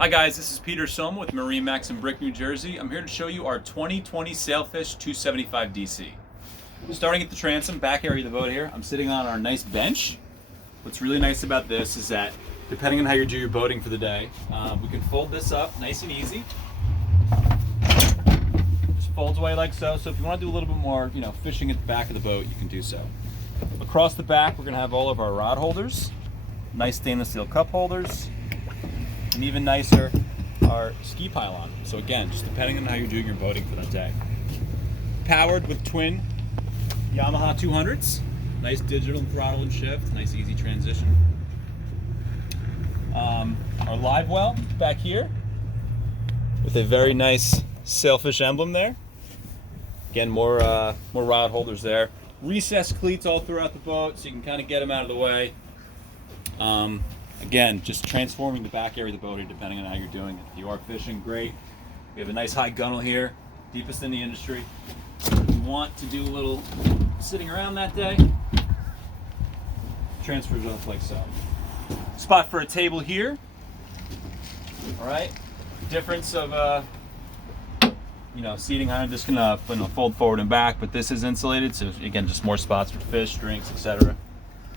Hi guys, this is Peter Soma with MarineMax Brick, New Jersey. I'm here to show you our 2020 Sailfish 275 DC. Starting at the transom, back area of the boat here, I'm sitting on our nice bench. What's really nice about this is that depending on how you do your boating for the day, we can fold this up nice and easy. Just folds away like so. So if you want to do a little bit more, fishing at the back of the boat, you can do so. Across the back, we're going to have all of our rod holders, nice stainless steel cup holders, and even nicer, our ski pylon. So again, just depending on how you're doing your boating for that day. Powered with twin Yamaha 200s. Nice digital throttle and shift, nice easy transition. Our live well back here with a very nice Sailfish emblem there. Again, more rod holders there. Recessed cleats all throughout the boat so you can kind of get them out of the way. Again, just transforming the back area of the boat here depending on how you're doing it. If you are fishing, great. We have a nice high gunnel here, deepest in the industry. If you want to do a little sitting around that day, transfers up like so. Spot for a table here. All right. Difference of seating height. I'm just gonna fold forward and back, but this is insulated, so again, just more spots for fish, drinks, etc.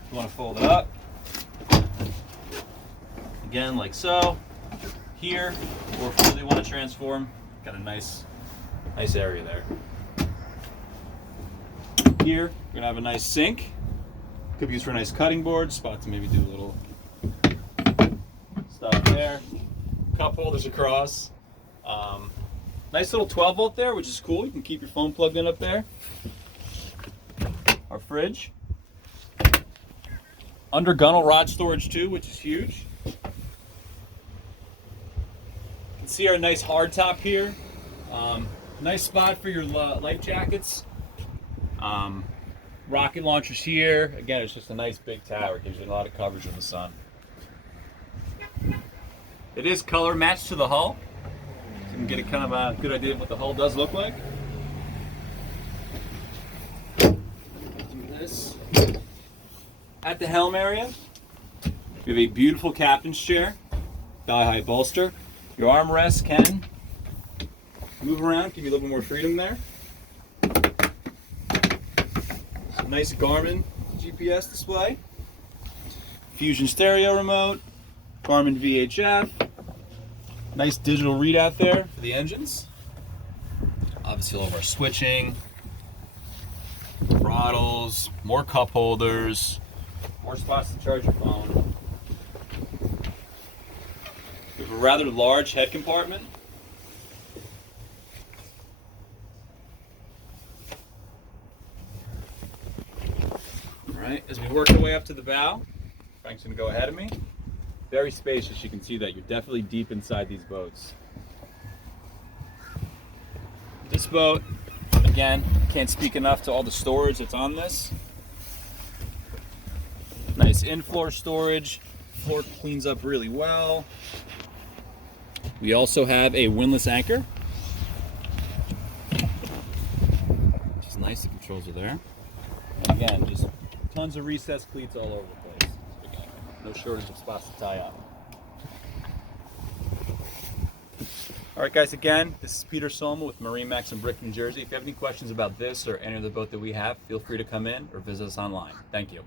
You want to fold it up. Again, like so, here, or if you really want to transform, got a nice area there. Here, we're gonna have a nice sink. Could be used for a nice cutting board, spot to maybe do a little stuff there. Cup holders across. Nice little 12 volt there, which is cool. You can keep your phone plugged in up there. Our fridge. Under gunnel rod storage too, which is huge. You can see our nice hard top here. Nice spot for your life jackets. Rocket launchers here. Again, it's just a nice big tower. Gives you a lot of coverage in the sun. It is color matched to the hull. So you can get a kind of a good idea of what the hull does look like. Do this. At the helm area, we have a beautiful captain's chair, thigh-high bolster. Your armrest can move around, give you a little bit more freedom there. Some nice Garmin GPS display. Fusion stereo remote, Garmin VHF. Nice digital readout there for the engines. Obviously all of our switching, throttles, more cup holders, more spots to charge your phone. We have a rather large head compartment. All right, as we work our way up to the bow, Frank's gonna go ahead of me. Very spacious, you can see that. You're definitely deep inside these boats. This boat, again, can't speak enough to all the storage that's on this. Nice in-floor storage. Floor cleans up really well. We also have a windlass anchor. Which is nice, the controls are there. And again, just tons of recessed cleats all over the place. So again, no shortage of spots to tie up. All right, guys, again, this is Peter Soma with MarineMax Brick, New Jersey. If you have any questions about this or any other boat that we have, feel free to come in or visit us online. Thank you.